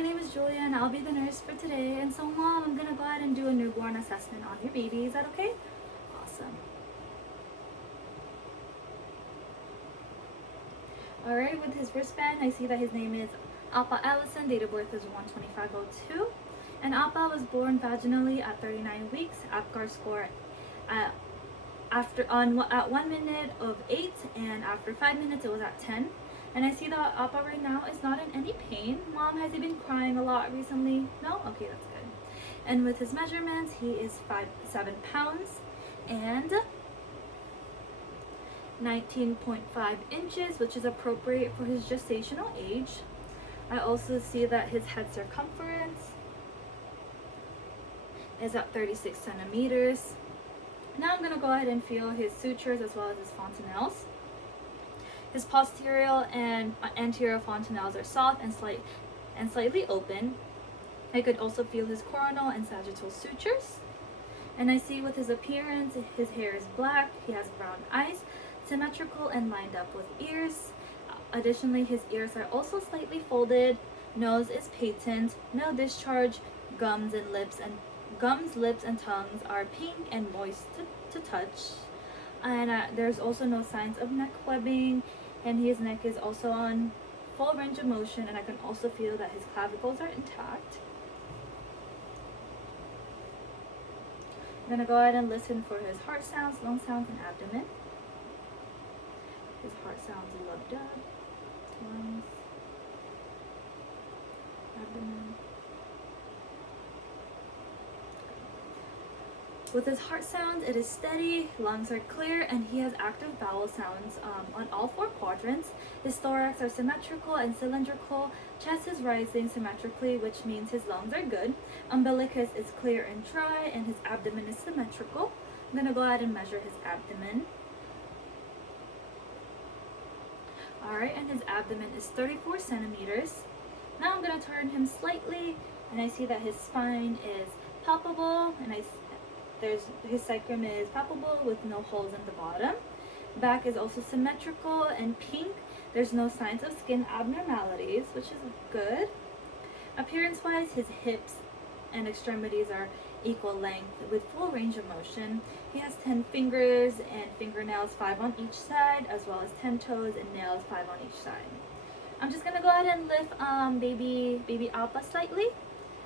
my name is Julia and I'll be the nurse for today. And so Mom, I'm gonna go ahead and do a newborn assessment on your baby. Is that okay? Awesome. Alright, with his wristband, I see that his name is Appa Allison, date of birth is 1/25/02. And Appa was born vaginally at 39 weeks, APGAR score at 1 minute of 8, and after 5 minutes it was at 10. And I see that Appa right now is not in any pain. Mom, has he been crying a lot recently? No? Okay, that's good. And with his measurements, he is 7 pounds and 19.5 inches, which is appropriate for his gestational age. I also see that his head circumference is at 36 centimeters. Now I'm going to go ahead and feel his sutures as well as his fontanelles. His posterior and anterior fontanelles are soft and slightly open. I could also feel his coronal and sagittal sutures. And I see with his appearance, his hair is black, he has brown eyes, symmetrical and lined up with ears. Additionally, his ears are also slightly folded, nose is patent, no discharge, gums, lips, and tongues are pink and moist to touch. And there's also no signs of neck webbing, and his neck is also on full range of motion, and I can also feel that his clavicles are intact. I'm gonna go ahead and listen for his heart sounds, lung sounds, and abdomen. His heart sounds lub dub, lungs, abdomen. With his heart sounds, it is steady, lungs are clear, and he has active bowel sounds on all 4 quadrants. His thorax are symmetrical and cylindrical. Chest is rising symmetrically, which means his lungs are good. Umbilicus is clear and dry, and his abdomen is symmetrical. I'm going to go ahead and measure his abdomen. Alright, and his abdomen is 34 centimeters. Now I'm going to turn him slightly, and I see that his spine is palpable, and his sacrum is palpable with no holes in the bottom. Back is also symmetrical and pink. There's no signs of skin abnormalities, which is good. Appearance-wise, his hips and extremities are equal length with full range of motion. He has 10 fingers and fingernails, 5 on each side, as well as 10 toes and nails, 5 on each side. I'm just gonna go ahead and lift baby Appa slightly.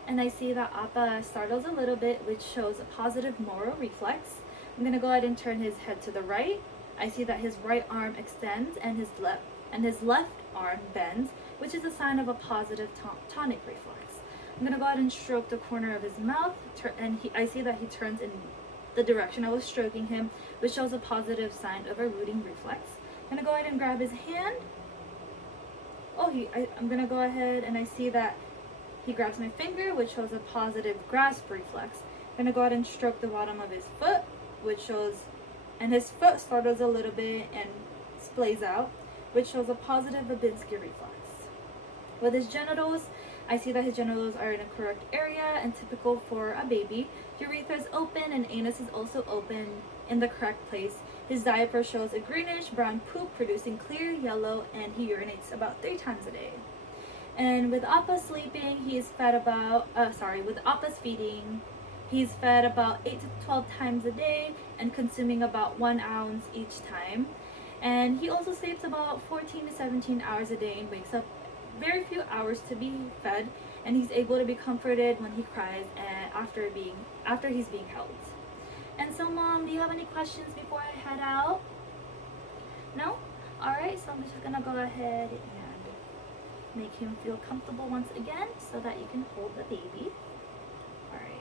And I see that Appa startles a little bit, which shows a positive Moro reflex. I'm going to go ahead and turn his head to the right. I see that his right arm extends and his left arm bends, which is a sign of a positive tonic reflex. I'm going to go ahead and stroke the corner of his mouth, and I see that he turns in the direction I was stroking him, which shows a positive sign of a rooting reflex. I'm going to go ahead and grab his hand. I'm going to go ahead and I see that he grabs my finger, which shows a positive grasp reflex. I'm going to go ahead and stroke the bottom of his foot, which shows, and his foot startles a little bit and splays out, which shows a positive Babinski reflex. With his genitals, I see that his genitals are in a correct area and typical for a baby. Urethra is open and anus is also open in the correct place. His diaper shows a greenish brown poop producing clear yellow, and he urinates about 3 times a day. And with Appa sleeping, with Appa's feeding, he's fed about 8 to 12 times a day and consuming about 1 ounce each time. And he also sleeps about 14 to 17 hours a day and wakes up very few hours to be fed. And he's able to be comforted when he cries after he's being held. And so, Mom, do you have any questions before I head out? No? Alright, so I'm just gonna go ahead and make him feel comfortable once again so that you can hold the baby. Alright,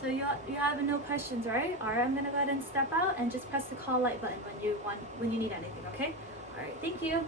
so you have no questions, right? Alright, I'm gonna go ahead and step out and just press the call light button when you need anything, okay? Alright, thank you.